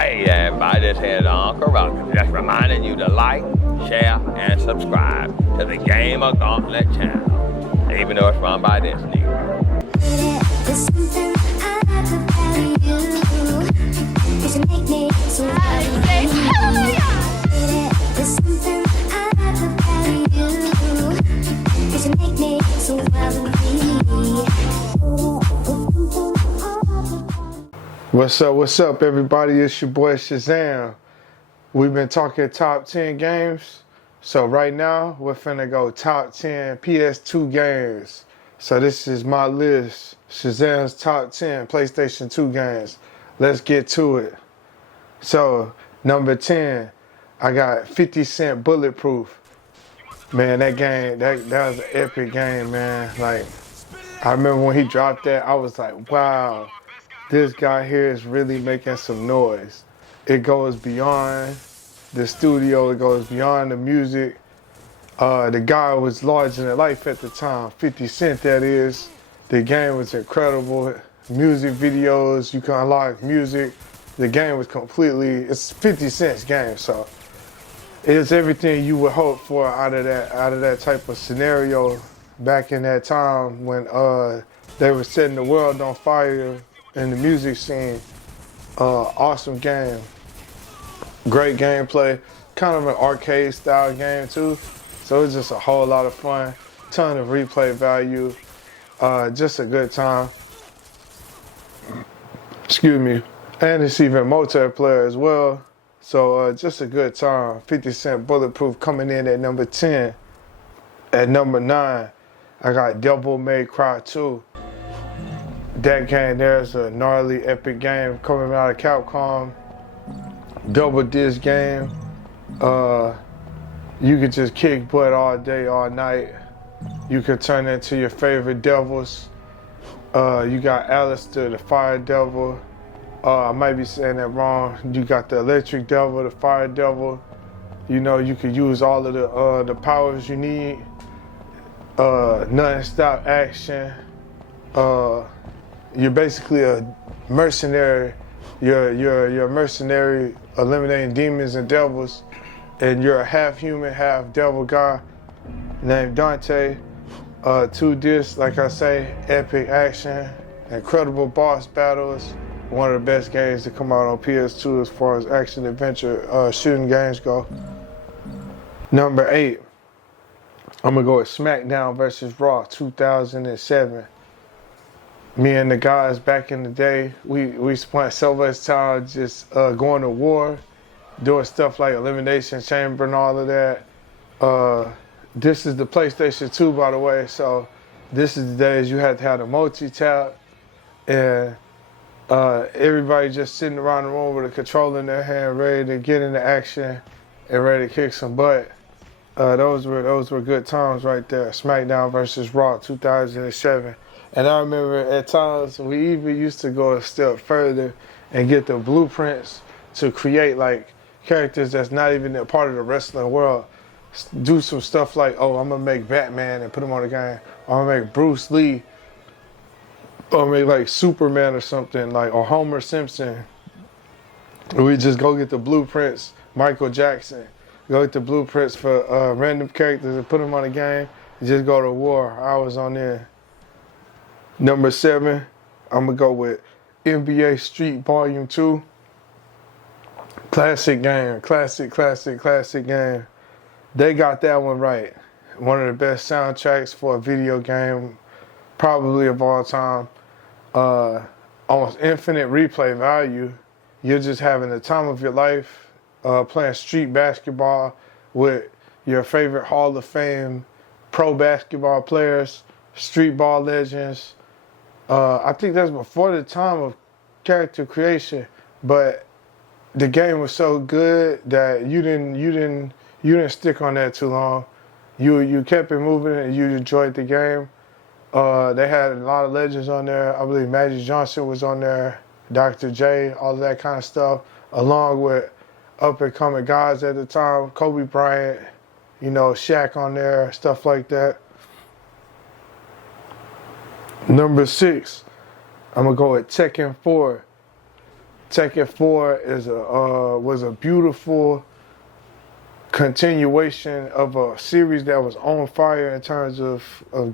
Hey everybody, this here's Uncle Ruckus. Just reminding you to like, share, and subscribe to the GamerGauntlet channel, even though it's run by this nigga. There's something I like about you. Cause you make me so happy. There's something I like about you. Cause you make me so happy. What's up, everybody? It's your boy Shazam. We've been talking top 10 games. So right now, we're finna go top 10 PS2 games. So this is my list. Shazam's top 10 PlayStation 2 games. Let's get to it. So, number 10, I got 50 Cent Bulletproof. Man, that game, that was an epic game, man. Like, I remember when he dropped that, I was like, wow. This guy here is really making some noise. It goes beyond the studio. It goes beyond the music. The guy was larger than life at the time. 50 Cent, that is. The game was incredible. Music videos, you can unlock music. The game was it's 50 Cent's game, so it's everything you would hope for out of that type of scenario back in that time when they were setting the world on fire in the music scene. Awesome game. Great gameplay. Kind of an arcade style game too. So it's just a whole lot of fun. Ton of replay value. Just a good time. Excuse me. And it's even multiplayer as well. So just a good time. 50 Cent Bulletproof coming in at number 10. At number 9, I got Devil May Cry 2. That game there is a gnarly, epic game coming out of Capcom. Double disc game. You could just kick butt all day, all night. You could turn into your favorite devils. You got Alistair, the Fire Devil. I might be saying that wrong. You got the Electric Devil, the Fire Devil. You know, you could use all of the powers you need. Non-stop action. You're basically a mercenary. You're a mercenary eliminating demons and devils, and you're a half human, half devil guy named Dante. 2 discs, like I say, epic action, incredible boss battles. One of the best games to come out on PS2 as far as action adventure shooting games go. Number 8, I'm gonna go with SmackDown vs. Raw 2007. Me and the guys back in the day, we spent so much time just going to war, doing stuff like Elimination Chamber and all of that. This is the PlayStation 2, by the way, so this is the days you had to have the multi-tap, and everybody just sitting around the room with a controller in their hand, ready to get into action and ready to kick some butt. Those were good times right there. SmackDown vs. Raw 2007. And I remember at times we even used to go a step further and get the blueprints to create like characters that's not even a part of the wrestling world. Do some stuff like, oh, I'm gonna make Batman and put him on the game. Or I'm gonna make Bruce Lee. Or make like Superman or something, like, or Homer Simpson. We just go get the blueprints, Michael Jackson. Go get the blueprints for random characters and put them on the game. Just go to war. I was on there. Number 7, I'm gonna go with NBA Street Volume 2. Classic game, classic game. They got that one right. One of the best soundtracks for a video game, probably of all time. Almost infinite replay value. You're just having the time of your life playing street basketball with your favorite Hall of Fame pro basketball players, street ball legends. I think that's before the time of character creation, but the game was so good that you didn't stick on that too long. You kept it moving and you enjoyed the game. They had a lot of legends on there. I believe Magic Johnson was on there, Dr. J, all of that kind of stuff, along with up and coming guys at the time, Kobe Bryant, you know, Shaq on there, stuff like that. Number 6, I'm gonna go with Tekken 4. Tekken 4 was a beautiful continuation of a series that was on fire in terms of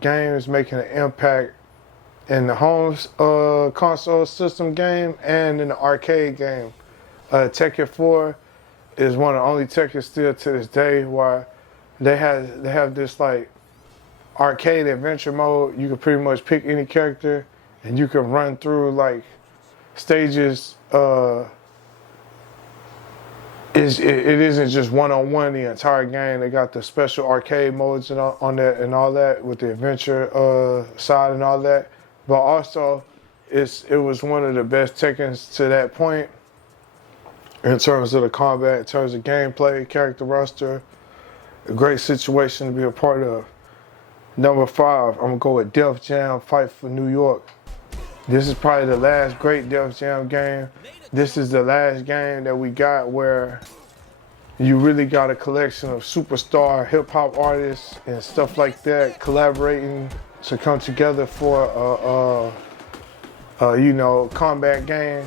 games, making an impact in the home console system game and in the arcade game. Tekken 4 is one of the only Tekken still to this day where they have this like arcade adventure mode. You can pretty much pick any character and you can run through like stages. It isn't just one-on-one the entire game. They got the special arcade modes and on that and all that with the adventure side and all that. But also, it was one of the best Tekkens to that point in terms of the combat, in terms of gameplay, character roster. A great situation to be a part of. Number 5, I'm gonna go with Def Jam Fight for New York. This is probably the last great Def Jam game. This is the last game that we got where you really got a collection of superstar hip hop artists and stuff like that collaborating to come together for a combat game.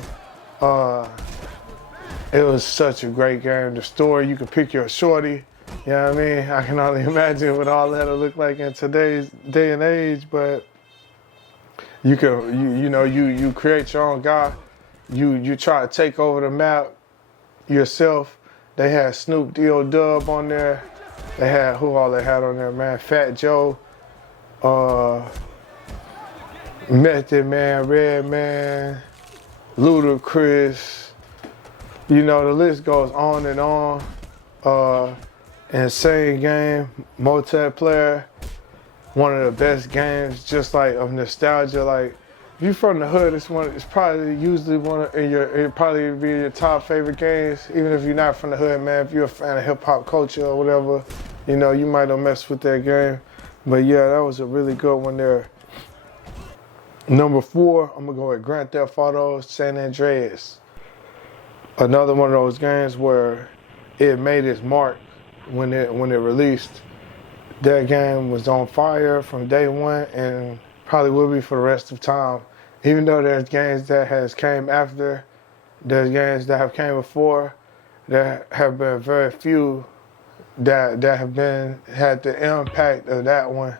It was such a great game. The story, you could pick your shorty. You know what I mean? I can only imagine what all that'll look like in today's day and age, but you create your own guy. You try to take over the map yourself. They had Snoop D.O. Dub on there. They had, who all they had on there, man? Fat Joe, Method Man, Redman, Ludacris. You know, the list goes on and on. Insane game, multiplayer. One of the best games, just like of nostalgia. Like, if you're from the hood, it's probably usually it'd probably be your top favorite games. Even if you're not from the hood, man, if you're a fan of hip hop culture or whatever, you know, you might have messed with that game. But yeah, that was a really good one there. Number 4, I'm gonna go with Grand Theft Auto San Andreas. Another one of those games where it made its mark when it released. That game was on fire from day one and probably will be for the rest of time. Even though there's games that has came after, there's games that have came before, there have been very few that have had the impact of that one.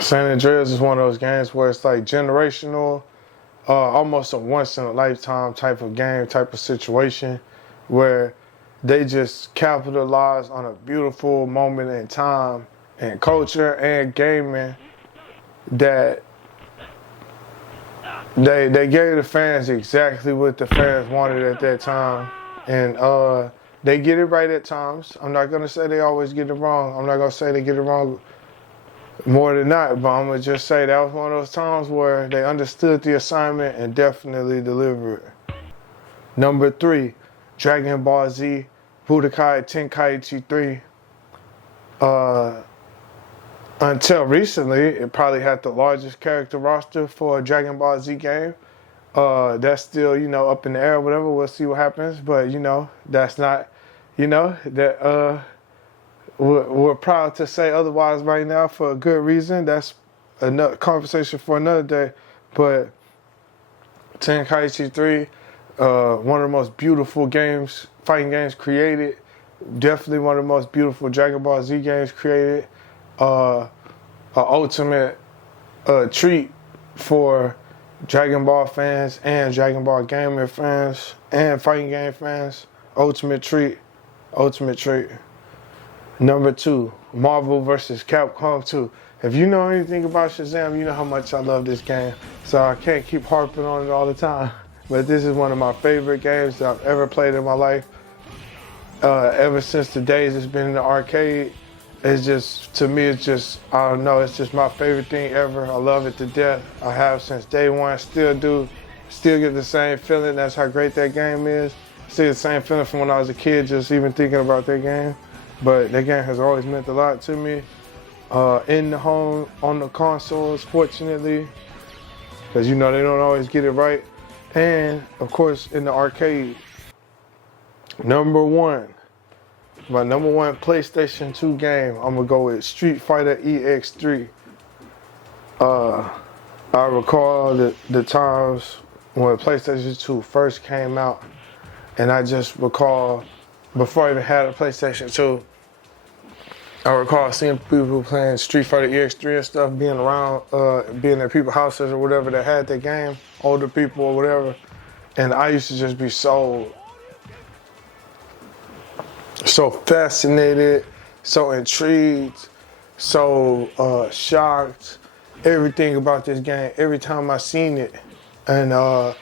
San Andreas is one of those games where it's like generational, almost a once in a lifetime type of game, type of situation where they just capitalized on a beautiful moment in time and culture and gaming that they gave the fans exactly what the fans wanted at that time. And they get it right at times. I'm not going to say they always get it wrong. I'm not going to say they get it wrong more than not, but I'm going to just say that was one of those times where they understood the assignment and definitely delivered. Number 3, Dragon Ball Z Budokai Tenkaichi 3. Until recently, it probably had the largest character roster for a Dragon Ball Z game. That's still, up in the air or whatever. We'll see what happens. But, that's not, that we're proud to say otherwise right now for a good reason. That's another conversation for another day. But Tenkaichi 3, one of the most beautiful fighting games created. Definitely one of the most beautiful Dragon Ball Z games created. An ultimate treat for Dragon Ball fans and Dragon Ball gaming fans and fighting game fans. Ultimate treat. Number 2, Marvel vs. Capcom 2. If you know anything about Shazam, you know how much I love this game. So I can't keep harping on it all the time. But this is one of my favorite games that I've ever played in my life. Ever since the days it's been in the arcade, it's just, to me, it's just my favorite thing ever. I love it to death. I have since day one, still do. Still get the same feeling. That's how great that game is. Still the same feeling from when I was a kid, just even thinking about that game. But that game has always meant a lot to me. In the home, on the consoles, fortunately, because they don't always get it right. And of course, in the arcade. Number 1, my number 1 PlayStation 2 game, I'm gonna go with Street Fighter EX3. I recall the times when PlayStation 2 first came out, and I just recall, before I even had a PlayStation 2, I recall seeing people playing Street Fighter EX3 and stuff, being around, being at people's houses or whatever that had that game, older people or whatever, and I used to just be so fascinated, so intrigued, so shocked, everything about this game every time I seen it. And I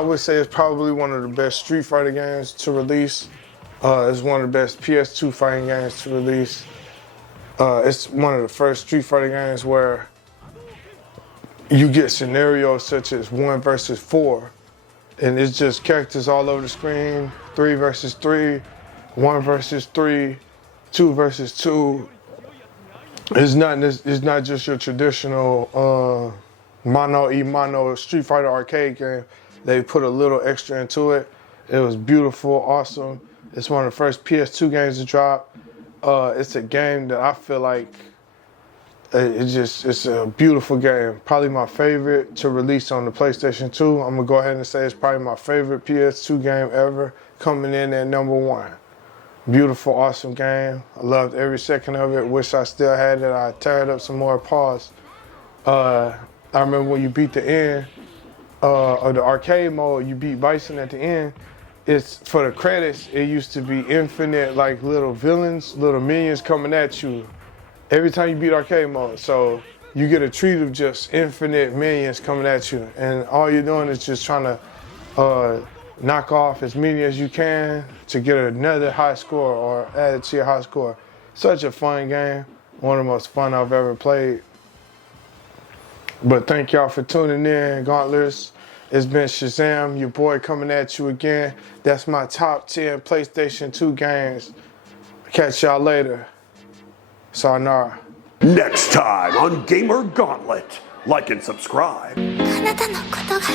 would say it's probably one of the best Street Fighter games to release. It's one of the best PS2 fighting games to release. It's one of the first Street Fighter games where you get scenarios such as 1 versus 4, and it's just characters all over the screen, 3 versus 3, 1 versus 3, 2 versus 2. It's not just your traditional mano Street Fighter arcade game. They put a little extra into it. It was beautiful, awesome. It's one of the first PS2 games to drop. It's a game that I feel like it's a beautiful game. Probably my favorite to release on the PlayStation 2. I'm gonna go ahead and say it's probably my favorite PS2 game ever, coming in at #1. Beautiful, awesome game. I loved every second of it. Wish I still had it. I tear it up some more. Pause. I remember when you beat the end of the arcade mode, you beat Bison at the end. It's for the credits. It used to be infinite, like little villains, little minions coming at you every time you beat arcade mode. So you get a treat of just infinite minions coming at you, and all you're doing is just trying to knock off as many as you can to get another high score or add it to your high score. Such a fun game. One of the most fun I've ever played. But thank y'all for tuning in, Gauntlets. It's been Shazam, your boy, coming at you again. That's my top 10 PlayStation 2 games. Catch y'all later. Sayonara. Next time on Gamer Gauntlet. Like and subscribe. あなたのことが